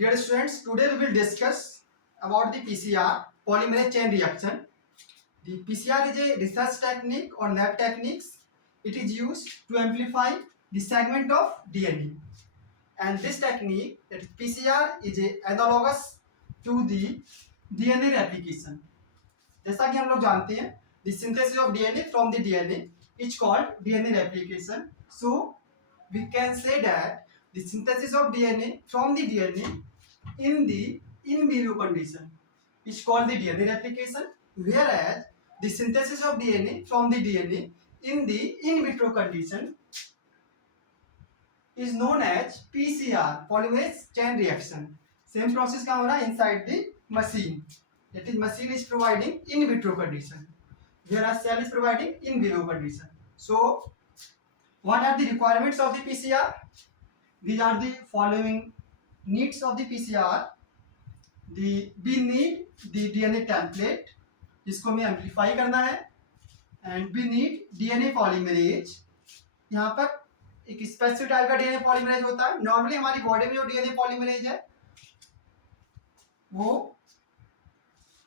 Dear students, today we will discuss about the PCR, polymerase chain reaction. The PCR is a research technique or lab techniques. It is used to amplify the segment of DNA. And this technique, that is PCR, is a analogous to the DNA replication. जैसा कि हम लोग जानते हैं, the synthesis of DNA from the DNA is called DNA replication. So we can say that the synthesis of DNA from the DNA in the in vivo condition is called the DNA replication, whereas the synthesis of DNA from the DNA in the in vitro condition is known as PCR, polymerase chain reaction. Same process कहाँ हो रहा है? Inside the machine. That is, machine is providing in vitro condition, whereas cell is providing in vivo condition. So what are the requirements of the PCR? These are the following needs of the PCR. We need the DNA template जिसको हमें amplify करना है, and we need DNA polymerase. यहाँ पर एक specific type का DNA polymerase होता है. नॉर्मली हमारी बॉडी में जो DNA पॉलीमरेज है वो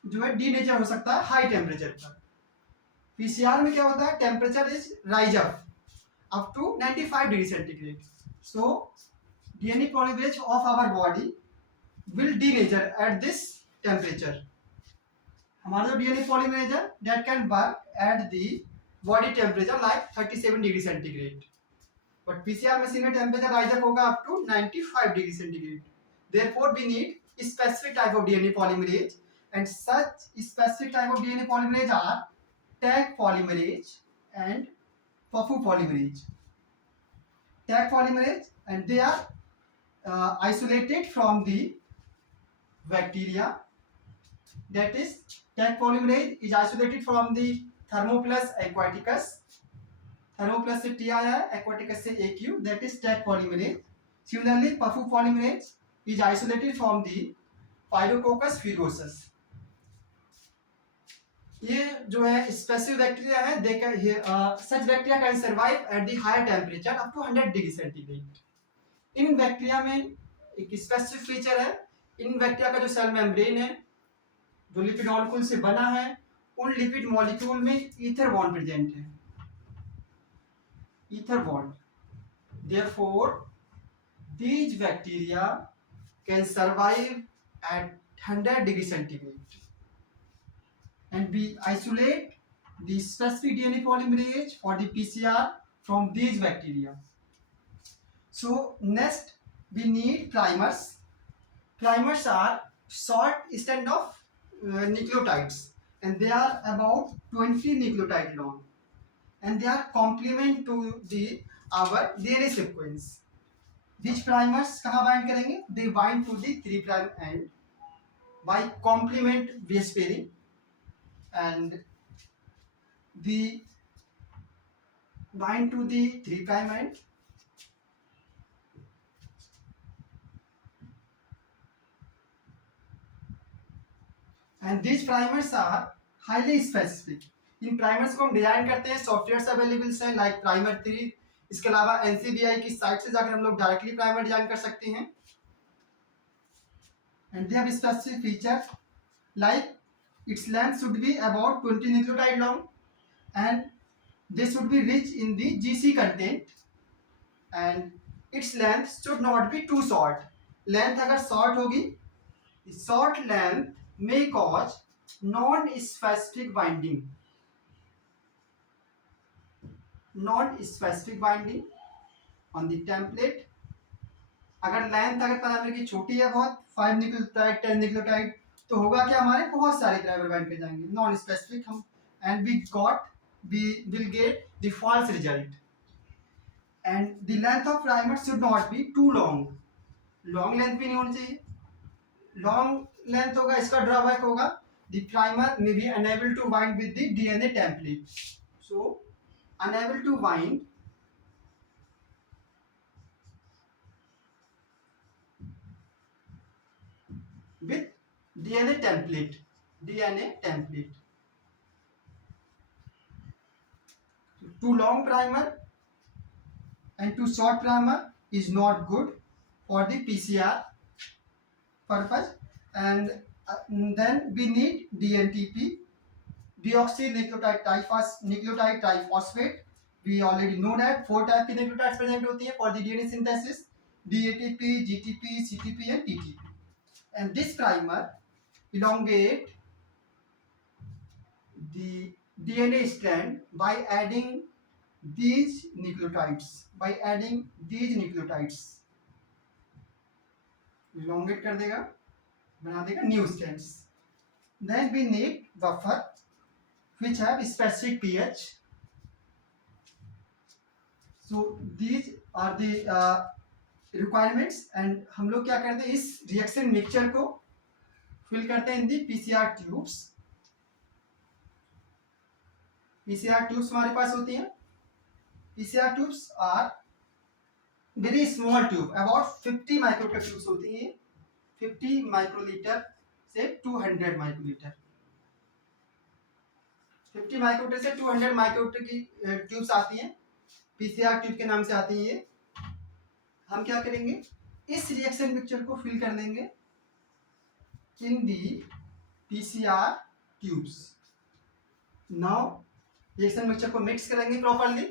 जो है डीनेचर हो सकता है हाई टेम्परेचर पर. पीसीआर में क्या होता है? Temperature is rise up to 95 degree centigrade. So DNA polymerase of our body will denature at this temperature. हमारा जो DNA polymerase है that can work at the body temperature like 37 degree centigrade. But PCR machine में temperature rise up होगा up to 95 degree centigrade. Therefore we need a specific type of DNA polymerase, and such specific type of DNA polymerase are Taq polymerase and Puffu polymerase. Taq polymerase, and they are isolated from the bacteria. That is, Taq polymerase is isolated from the Thermoplast aquaticus. Thermoplast से T आया है, aquaticus से AQ. That is Taq polymerase. Similarly, Puffu polymerase is isolated from the Pyrococcus furiosus. ये जो है specific bacteria है. They can such bacteria can survive at the higher temperature up to 100 degree centigrade. इन bacteria में एक specific feature है. इन बैक्टीरिया का जो सेल मेम्ब्रेन है जो लिपिड मॉलिक्यूल से बना है, उन लिपिड मॉलिक्यूल में ईथर बॉन्ड प्रेजेंट है. Ether bond. Therefore these bacteria can survive eight 100 degree centigrade. And we isolate the specific DNA polymerase for the PCR from these bacteria. So next we need primers. Primers are short strand of nucleotides, and they are about 20 nucleotide long, and they are complement to the our DNA sequence. These primers कहाँ bind करेंगे? They bind to the 3' end by complement base pairing, and the bind to the 3' end and these primers are highly specific. इन primers को हम डिजाइन करते हैं, software available हैं like primer 3. इसके अलावा NCBI की साइट से जाकर हम लोग डायरेक्टली प्राइमर डिजाइन कर सकते हैं. And they have specific feature like its length should be about 20 nucleotide long, and they should be rich in the GC content, and its length should not be too short. Length अगर short होगी, short length may cause non-specific binding. Non-specific binding on the template. अगर लेंथ अगर पैरामीटर की छोटी है बहुत, 5 न्यूक्लियोटाइड 10 न्यूक्लियोटाइड, तो होगा क्या? हमारे बहुत सारे प्राइमर बाइंड कर जाएंगे नॉन स्पेसिफिक हम, and we will get the false result. And the length of primer should not be too long. Long length भी नहीं होनी चाहिए. लॉन्ग लेंथ होगा, इसका ड्रॉबैक होगा the primer may be unable to bind with the DNA template. So unable to bind with DNA template. Too long primer and too short primer is not good for the PCR purpose. And then we need DNTP, deoxynucleotide triphosphate. We already know that 4 टाइप के nucleotides present होती है for the DNA synthesis: DATP, GTP, CTP and TTP. And this primer elongate the DNA strand by adding these nucleotides. Elongate कर देगा, बना देगा new strands. Then we need buffer which have specific pH. So these are the requirements. And हम लोग क्या करते हैं, इस रिएक्शन मिक्सचर को फिल करते हैं in the PCR tubes. PCR tubes हमारे पास होती हैं. PCR tubes are very small tube, about 50 microlitre tubes होती हैं. 50 माइक्रोलीटर से 200 माइक्रोलीटर. 50 माइक्रोलीटर से 200 माइक्रोलीटर की ट्यूब्स आती हैं. PCR ट्यूब के नाम से आती है ये. हम क्या करेंगे, इस रिएक्शन मिक्सचर को फिल कर देंगे इन the PCR tubes. Now reaction mixture को मिक्स करेंगे properly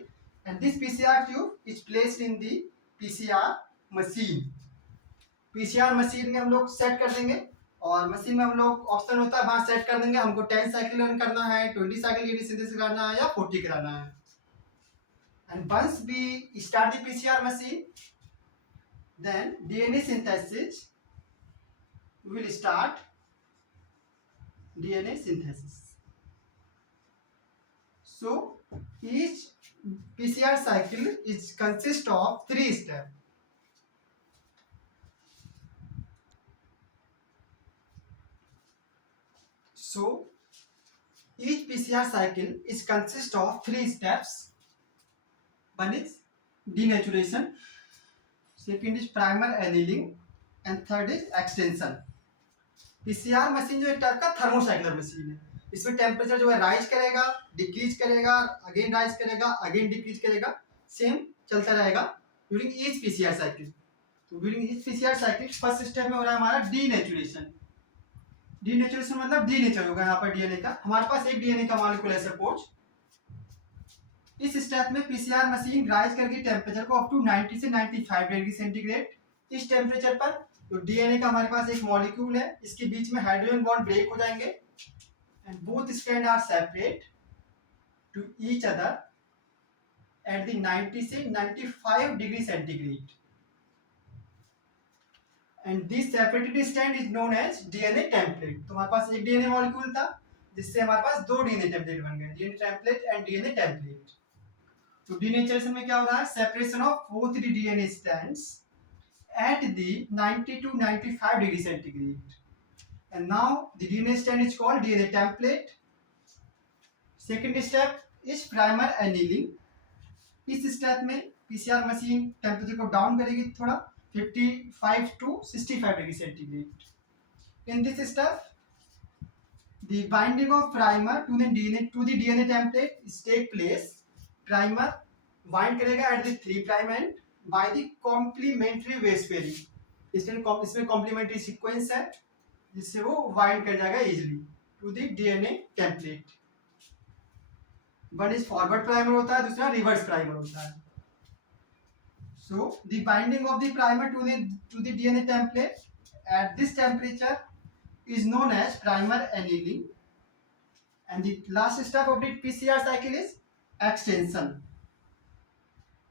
and this PCR tube is placed in the PCR machine. PCR machine में हम लोग सेट कर देंगे और मशीन में हम लोग ऑप्शन होता है वहां सेट कर देंगे हमको 10 साइकिल रन करना है, 20 साइकिल डीएनए सिंथेसिस करना है या 40 कराना है. And once we start the PCR machine, then DNA synthesis will start. DNA synthesis. So each PCR cycle is consist of 3 steps. So each PCR cycle is consist of 3 steps. One is denaturation, second is primer annealing and third is extension. PCR machine जो एक टाइप का thermocycler machine है. इसमें टेम्परेचर जो है राइज करेगा, डिक्रीज करेगा, again rise करेगा, अगेन डिक्रीज करेगा, सेम चलता रहेगा ड्यूरिंग ईच पीसीआर साइकिल. तो during each PCR cycle first step में हो रहा है हमारा डीनेचुरेशन. डीनेचुरेशन मतलब डीनेचर होगा यहाँ पर डीएनए का. हमारे पास एक डीएनए का मॉलिक्यूल है सपोज. इस स्टेप में पीसीआर मशीन राइज करके टेम्परेचर को अप टू 90 से 95 डिग्री सेंटीग्रेड. इस टेम्परेचर पर तो डीएनए का हमारे पास एक मॉलिक्यूल है, इसके बीच में हाइड्रोजन बॉन्ड ब्रेक हो जाएंगे and both strand are separate to each other at the 90 से 95 degree centigrade. And this separated strand is known as DNA template. तो हमारे पास एक डीएनए मॉलिक्यूल था जिससे हमारे पास 2 डीएनए टेम्पलेट बन गए, DNA template and DNA template. तो डीनेचुरेशन में क्या हो रहा है, separation of both the DNA strands at the 90 to 95 degree centigrade. And now the DNA strand is called DNA template. Second step is primer annealing. इस स्टेप में PCR मशीन टेम्परेचर को डाउन करेगी थोड़ा 55 to 65 degree centigrade. In this step, the binding of primer to the DNA template is take place. Primer bind करेगा at the 3' end by the complementary base pairing. इसमें complementary sequence है जिससे वो bind कर जाएगा easily to the DNA template. One is forward primer होता है, दूसरा reverse primer होता है. So the binding of the primer to the DNA template at this temperature is known as primer annealing. And the last step of the PCR cycle is extension.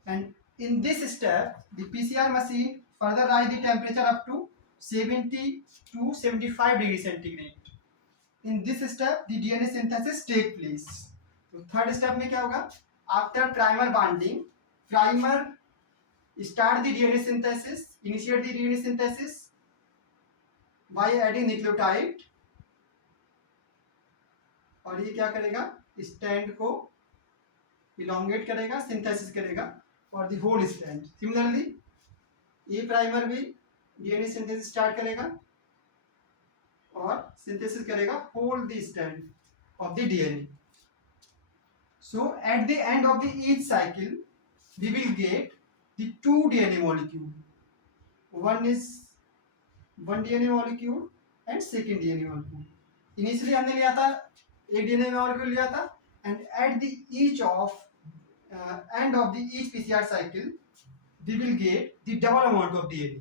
And in this step, the PCR machine further rise the temperature up to 70 to 75 degree centigrade. In this step, the DNA synthesis take place. तो third step में क्या होगा? After primer bonding, primer start the DNA synthesis, initiate the DNA synthesis by adding nucleotide. और ये क्या करेगा? स्टैंड को elongate करेगा, synthesis करेगा और the whole strand. Similarly, ये प्राइमर भी डीएनए सिंथेसिस स्टार्ट करेगा और सिंथेसिस करेगा whole the strand of the DNA. So at the end of the each cycle, we will get the 2 DNA molecule. One is one DNA molecule and second DNA molecule. Initially हमने लिया था एक DNA molecule लिया था, and at the each of end of the each PCR cycle we will get the double amount of DNA.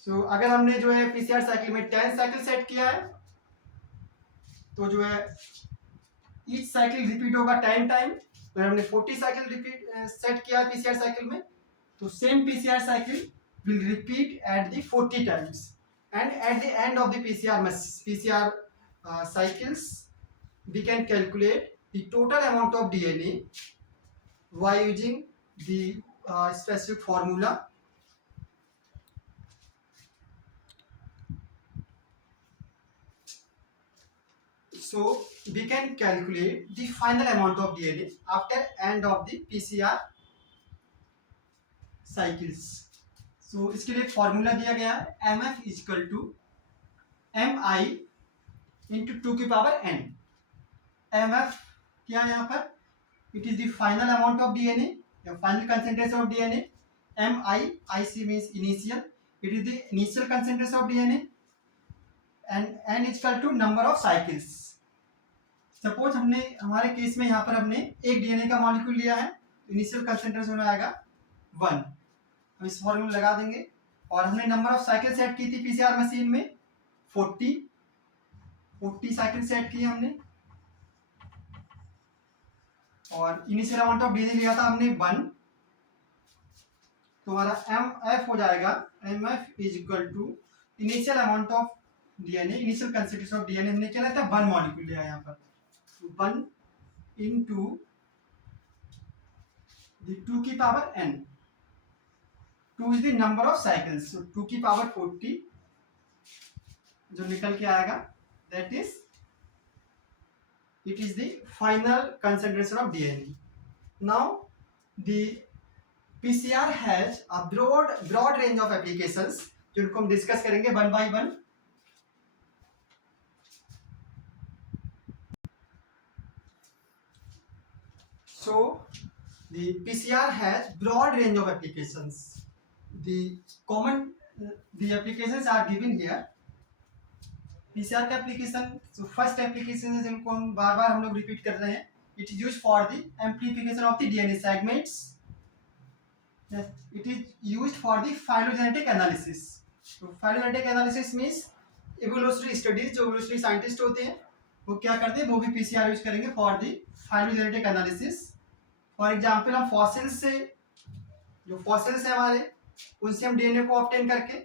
So अगर हमने जो है PCR साइकिल में 10 साइकिल सेट किया है तो जो है each साइकिल रिपीट होगा 10 टाइम। अगर हमने 40 साइकिल रिपीट सेट किया है PCR साइकिल में तो same PCR cycle will repeat at the 40 times, and at the end of the PCR cycles we can calculate the total amount of DNA by using the specific formula. So we can calculate the final amount of DNA after end of the PCR cycles. So इसके लिए फॉर्मूला दिया गया है MF equal to MI into 2 की power n। MF क्या है यहाँ पर, it is the final amount of DNA, the final concentration of DNA. IC means initial, it is the initial concentration of DNA, and n is equal to number of cycles. Suppose हमने हमारे केस में यहाँ पर हमने एक डीएनए का मॉलिक्यूल लिया है, इनिशियल कंसेंट्रेशन आएगा 1, हम इस फॉर्मूला लगा देंगे। और हमने नंबर ऑफ साइकिल सेट की थी पीसीआर मशीन में 40 साइकिल सेट की हमने, और इनिशियल अमाउंट ऑफ डीएनए लिया था हमने 1, तो हमारा MF हो जाएगा MF is equal to initial amount of DNA, initial concentration of DNA हमने क्या लिया था 1 मॉलिक्यूल लिया यहाँ पर, 1 इंटू 2 की power n, 2 is the number of cycles, so 2 की पावर 40 जो निकल के आएगा that is it is the final concentration of DNA. Now the PCR has a broad range of applications जिनको हम डिस्कस करेंगे one by one. So the PCR has broad range of applications. The applications are given here. PCR का application, so first application है जिनको हम बार बार हम लोग रिपीट कर रहे हैं, it is used for the amplification of the DNA segments, it is used for the phylogenetic analysis. तो phylogenetic analysis means evolutionary studies, जो इवोल्यूशनरी साइंटिस्ट होते हैं वो क्या करते हैं, वो भी पीसीआर यूज करेंगे for the phylogenetic analysis. For example हम फॉसिल्स से, जो फॉसिल्स है हमारे, उनसे हम डीएनए को ऑब्टेन करके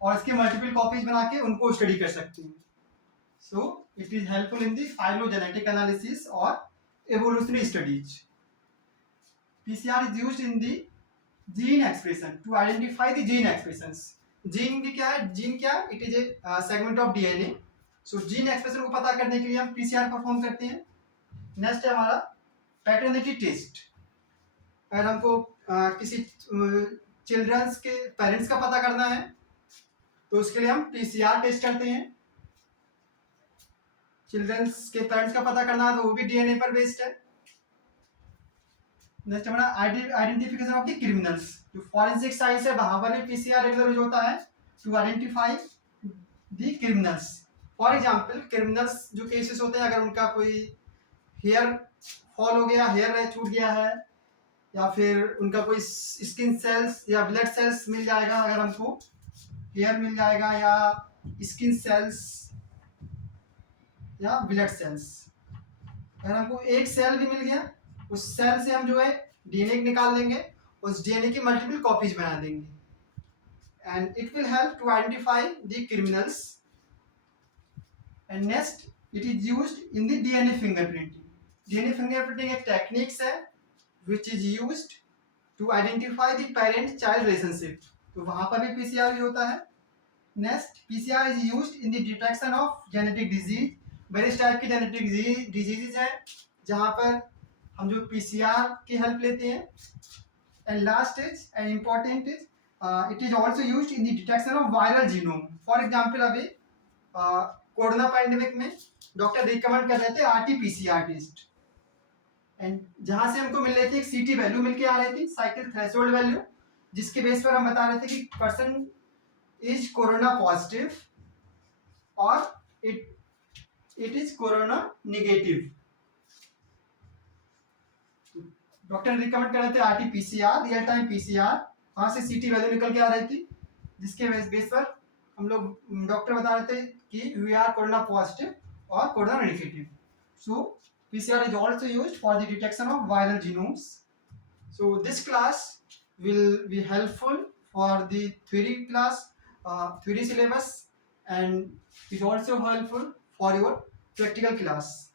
और इसके मल्टीपल कॉपीज बना के उनको स्टडी कर सकते हैं। So it is helpful in the phylogenetic analysis or evolutionary studies. PCR is used in the gene expression to identify the gene expressions. Gene भी क्या है, gene क्या है, it is a segment of DNA. So gene expression को पता करने के लिए हम PCR परफॉर्म करते हैं। नेक्स्ट है हमारा पैटर्निटी टेस्ट। अगर हमको किसी चिल्ड्रंस के पेरेंट्स का पता करना है तो उसके लिए हम PCR टेस्ट करते हैं। चिल्ड्रंस के पेरेंट्स का पता करना है तो वो भी डीएनए पर बेस्ड है। नेक्स्ट हमारा आइडेंटिफिकेशन ऑफ द क्रिमिनल्स, जो फॉरेंसिक साइंस है वहां पर भी पीसीआर रेगुलर यूज होता है to identify the criminals. For example criminals जो केसेस होते हैं, अगर उनका कोई हेयर फॉल हो गया, हेयर छूट गया है, या फिर उनका कोई स्किन सेल्स या ब्लड सेल्स मिल जाएगा, अगर हमको हेयर मिल जाएगा या स्किन सेल्स या ब्लड सेल्स, अगर हमको एक सेल भी मिल गया उस सेल से हम जो है डीएनए निकाल देंगे, उस डीएनए की मल्टीपल कॉपीज बना देंगे and it will help to identify the criminals. And next it is used in the DNA fingerprinting. DNA fingerprinting एक टेक्निक्स है which is used to identify the parent child relationship, तो वहां पर भी PCR use होता है। Next PCR is used in the detection of genetic disease. Various type की genetic diseases है जहाँ पर हम जो पीसीआर की हेल्प लेते हैं। And last is and important is it is also used in the detection of viral genome. For example अभी कोरोना पैंडेमिक में डॉक्टर रिकमेंड कर रहे थे आरटी-पीसीआर टेस्ट, एंड जहाँ से हमको मिल रही थी एक सीटी वैल्यू मिल के आ रही थी, साइकिल थ्रेशोल्ड वैल्यू, जिसके बेस पर हम बता रहे थे कि person is corona positive or it is corona negative. Doctor ने रिकमेंड कर रहे थे आरटीपीसीआर, रियल टाइम पीसीआर, वहां से सीटी वैल्यू निकल के आ रही थी, जिसके बेस पर हम लोग डॉक्टर बता रहे थे कि वी आर कोरोना पॉजिटिव और corona negative. So PCR is also used for the detection of viral genomes. So this class will be helpful for the theory class, theory syllabus, and is also helpful for your practical class.